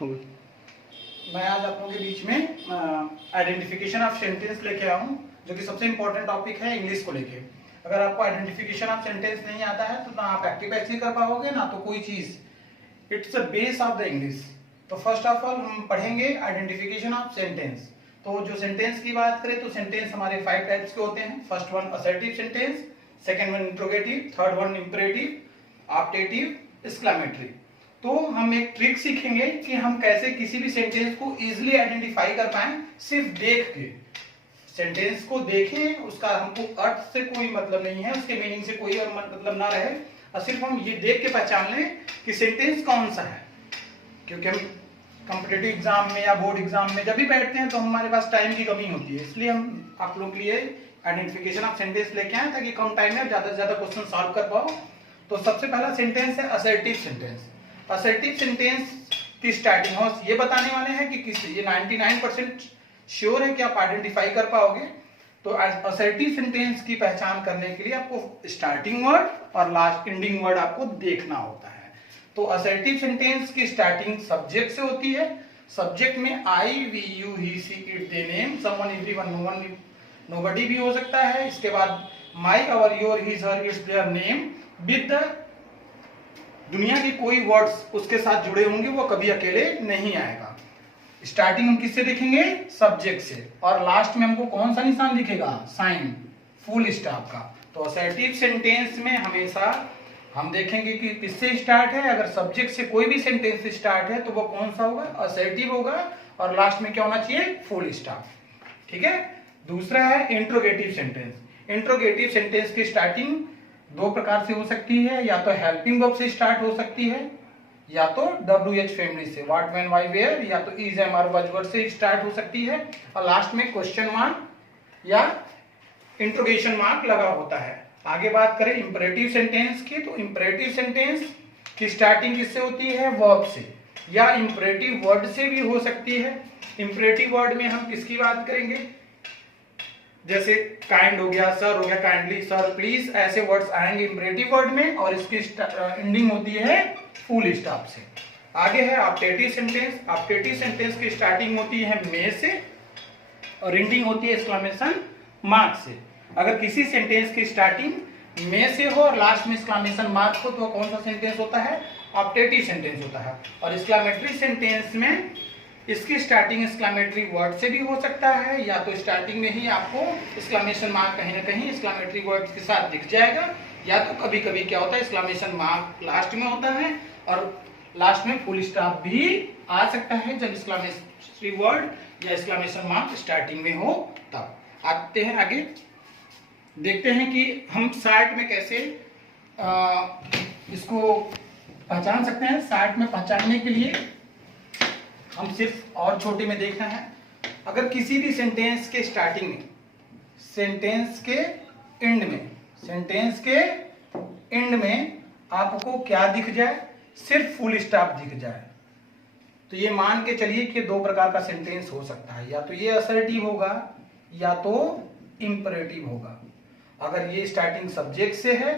हो गया। मैं आज आप लोगों के बीच में आइडेंटिफिकेशन ऑफ सेंटेंस लेके आया हूँ, जो कि सबसे इंपॉर्टेंट टॉपिक है इंग्लिश को लेके। अगर आपको आइडेंटिफिकेशन ऑफ सेंटेंस नहीं आता है तो ना आप एक्टिव एच कर पाओगे ना तो कोई चीज। It's the base of the English. तो फर्स्ट ऑफ ऑल हम पढ़ेंगे आइडेंटिफिकेशन ऑफ सेंटेंस। तो जो सेंटेंस की बात करें तो सेंटेंस हमारे 5 टाइप्स के होते हैं। First one assertive sentence, second one interrogative, third one imperative, optative, exclamatory. तो हम एक ट्रिक सीखेंगे कि हम कैसे किसी भी सेंटेंस को इजीली आइडेंटिफाई कर पाए सिर्फ देख के। सेंटेंस को देखें, उसका हमको अर्थ से कोई मतलब नहीं है, उसके मीनिंग से कोई मतलब ना रहे, और सिर्फ हम ये देख के पहचान लें कि सेंटेंस कौन सा है। क्योंकि हम कॉम्पिटिटिव एग्जाम में या बोर्ड एग्जाम में जब भी बैठते हैं तो हमारे पास टाइम की कमी होती है, इसलिए हम आप लोगों के लिए आइडेंटिफिकेशन ऑफ सेंटेंस लेके आए ताकि कम टाइम में ज्यादा से ज्यादा क्वेश्चन सॉल्व कर पाओ। तो सबसे पहला सेंटेंस है असर्टिव सेंटेंस। असर्टिव सेंटेंस की स्टार्टिंग हो ये बताने वाले हैं कि किस ये 99% श्योर है कि आप आइडेंटिफाई कर पाओगे। तो असर्टिव सेंटेंस की पहचान करने के लिए आपको स्टार्टिंग वर्ड और लास्ट एंडिंग वर्ड आपको देखना होता है। तो असर्टिव सेंटेंस की स्टार्टिंग सब्जेक्ट से होती है। सब्जेक्ट में I, we, you, he, she, it, they, name, someone, everyone, no one, nobody भी हो सकता है। इसके बाद my, our, your, his, her, its, their, name with the दुनिया के कोई वर्ड्स उसके साथ जुड़े होंगे, वो कभी अकेले नहीं आएगा। स्टार्टिंग हम किससे देखेंगे? सब्जेक्ट से। और लास्ट में हमको कौन सा निशान दिखेगा? साइन, फुल स्टॉप का। तो असर्टिव सेंटेंस में हमेशा हम देखेंगे कि किससे स्टार्ट है। अगर सब्जेक्ट से कोई भी सेंटेंस स्टार्ट है तो वो कौन सा होगा? असर्टिव होगा। और लास्ट में क्या होना चाहिए? Full stop. ठीक है। दूसरा है इंट्रोगेटिव सेंटेंस। इंट्रोगेटिव सेंटेंस की स्टार्टिंग दो प्रकार से हो सकती है, या तो हेल्पिंग वर्ब से स्टार्ट हो सकती है, या तो WH फैमिली से, व्हाट, व्हेन, व्हाई, वेयर, या तो इज, एम, आर, वज, वर्ड से स्टार्ट हो सकती है। और लास्ट में क्वेश्चन मार्क या इंट्रोगेशन मार्क लगा होता है। आगे बात करें इंपरेटिव सेंटेंस की, तो इंपरेटिव सेंटेंस की स्टार्टिंग किससे होती है? वर्ब से, या इंपरेटिव वर्ड से भी हो सकती है। इंपरेटिव वर्ड में हम किसकी बात करेंगे? जैसे काइंड हो गया, सर हो गया, काइंडली, सर, प्लीज, ऐसे वर्ड्स आएंगे इंपरेटिव वर्ड में, और इसकी एंडिंग होती है फुल स्टॉप से। आगे है ऑप्टेटिव सेंटेंस। ऑप्टेटिव सेंटेंस की स्टार्टिंग होती है मे से और एंडिंग होती है एक्सक्लेमेशन मार्क से। अगर किसी सेंटेंस की स्टार्टिंग मे से हो और लास्ट में एक्सक्लेमेशन मार्क हो तो कौन सा सेंटेंस होता है? ऑप्टेटिव सेंटेंस होता है। और एक्सक्लेमेटरी सेंटेंस में इसकी स्टार्टिंग एक्सक्लेमेटरी वर्ड से भी हो सकता है, या तो स्टार्टिंग में ही आपको एक्सक्लेमेशन मार्क कहीं ना कहीं एक्सक्लेमेटरी वर्ड के साथ दिख जाएगा, या तो कभी कभी क्या होता है एक्सक्लेमेशन मार्क लास्ट में होता है और लास्ट में फुल स्टॉप भी आ सकता है जब एक्सक्लेमेटरी वर्ड या एक्सक्लेमेशन मार्क स्टार्टिंग में हो तब। आते हैं आगे, देखते हैं कि हम शार्ट में कैसे इसको पहचान सकते हैं। शार्ट में पहचानने के लिए हम सिर्फ और छोटे में देखना है। अगर किसी भी सेंटेंस के स्टार्टिंग में, सेंटेंस के एंड में आपको क्या दिख जाए? सिर्फ फुल स्टॉप दिख जाए, तो ये मान के चलिए कि दो प्रकार का सेंटेंस हो सकता है, या तो ये असर्टिव होगा या तो इंपरेटिव होगा। अगर ये स्टार्टिंग सब्जेक्ट से है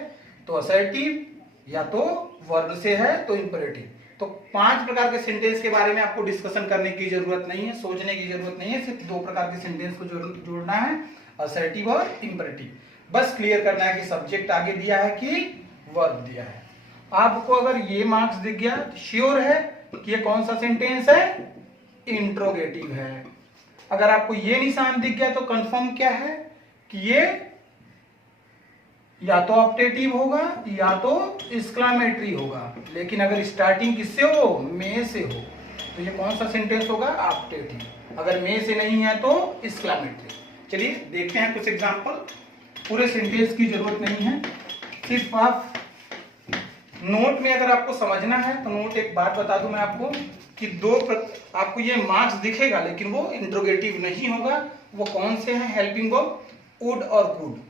तो असर्टिव, या तो वर्ब से है तो इंपरेटिव। तो 5 प्रकार के सेंटेंस के बारे में आपको डिस्कशन करने की जरूरत नहीं है, सोचने की जरूरत नहीं है, सिर्फ 2 प्रकार के सेंटेंस को जोड़ना है, असर्टिव और इंपरेटिव। बस क्लियर करना है कि सब्जेक्ट आगे दिया है कि वर्ब दिया है। आपको अगर ये मार्क्स दिख गया तो श्योर है कि ये कौन सा सेंटेंस है? इंट्रोगेटिव है। अगर आपको ये निशान दिख गया तो कंफर्म क्या है कि ये या तो ऑप्टेटिव होगा या तो एक्सक्लेमेटरी होगा। लेकिन अगर स्टार्टिंग किससे हो? मे से हो, तो ये कौन सा सेंटेंस होगा? ऑप्टेटिव। अगर मे से नहीं है तो एक्सक्लेमेटरी। चलिए देखते हैं कुछ एग्जांपल। पूरे सेंटेंस की जरूरत नहीं है, सिर्फ आप नोट में अगर आपको समझना है तो नोट एक बात बता दूं मैं आपको कि आपको ये मार्क्स दिखेगा लेकिन वो इंट्रोगेटिव नहीं होगा। वो कौन से हैं? हेल्पिंग वर्ब वुड और कुड,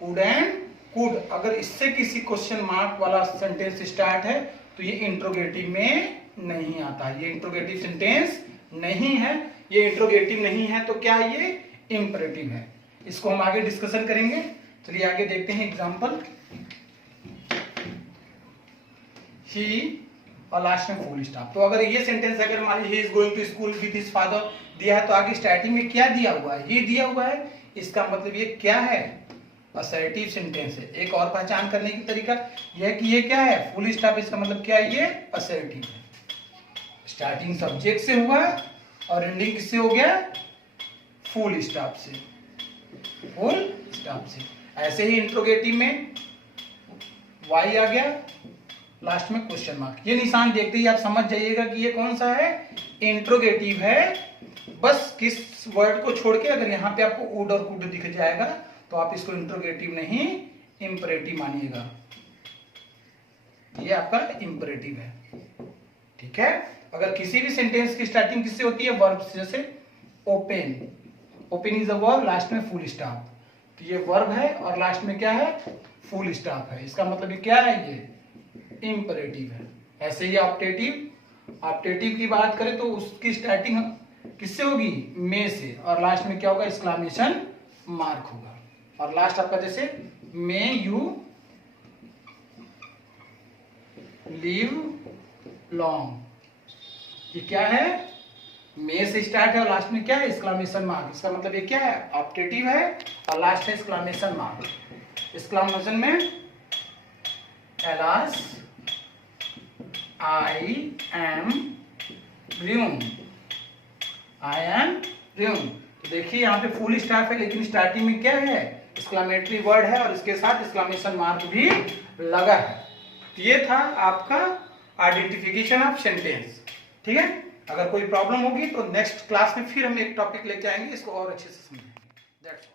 वुड एंड कुड। अगर इससे किसी क्वेश्चन मार्क वाला सेंटेंस स्टार्ट है तो ये इंट्रोगेटिव में नहीं आता, ये इंट्रोगेटिव सेंटेंस नहीं है। ये इंट्रोगेटिव नहीं है तो क्या ये इंपरेटिव है? इसको हम आगे डिस्कशन करेंगे। चलिए आगे देखते हैं एग्जांपल। ही और लास्ट में फुल स्टॉप। तो अगर ये सेंटेंस अगर मान लीजिए he is going to school with his father दिया है, तो आगे स्टार्टिंग में क्या दिया हुआ है, ही दिया हुआ है, इसका मतलब ये क्या है, असर्टिव सेंटेंस है। एक और पहचान करने की तरीका यह है कि ये क्या है, फुल स्टॉप, इसका मतलब क्या है, ये असर्टिव है। स्टार्टिंग सब्जेक्ट से हुआ और एंडिंग किससे हो गया, फुल स्टॉप से, फुल स्टॉप से। ऐसे ही इंट्रोगेटिव में वाई आ गया, लास्ट में क्वेश्चन मार्क। ये निशान देखते ही आप समझ जाइएगा कि ये कौन सा है, इंट्रोगेटिव है। बस किस वर्ड को छोड़ के अगर यहाँ पे आपको वुड और कुड दिख जाएगा तो आप इसको इंट्रोगेटिव नहीं इंपरेटिव मानिएगा, ये आपका इंपरेटिव है, ठीक है। अगर किसी भी सेंटेंस की स्टार्टिंग किससे होती है, वर्ब से, जैसे open, open is a verb, last में फुल स्टॉप, तो ये वर्ब है और लास्ट में क्या है, फुल स्टॉप है, इसका मतलब ये क्या है, ये इंपरेटिव है। ऐसे ही ऑप्टेटिव, ऑप्टेटिव की बात करें तो उसकी स्टार्टिंग किससे होगी, में से, और लास्ट में क्या होगा, एक्सक्लेमेशन मार्क होगा। और लास्ट आपका जैसे मे यू लिव लॉन्ग, ये क्या है, मे से स्टार्ट है और लास्ट में क्या है, एक्सक्लेमेशन मार्क, इसका मतलब ये क्या है, ऑप्टेटिव है और लास्ट है एक्सक्लेमेशन मार्क। एक्सक्लेमेशन में alas I am Rheum, I am Rheum. तो देखिए यहाँ पे फुल स्टॉप है लेकिन स्टार्टिंग में क्या है, एक्सक्लेमेटरी वर्ड है और इसके साथ एक्सक्लेमेशन मार्क भी लगा है। तो ये था आपका आइडेंटिफिकेशन ऑफ सेंटेंस, ठीक है। अगर कोई प्रॉब्लम होगी तो नेक्स्ट क्लास में फिर हम एक टॉपिक लेके आएंगे, इसको और अच्छे से समझेंगे। दैट्स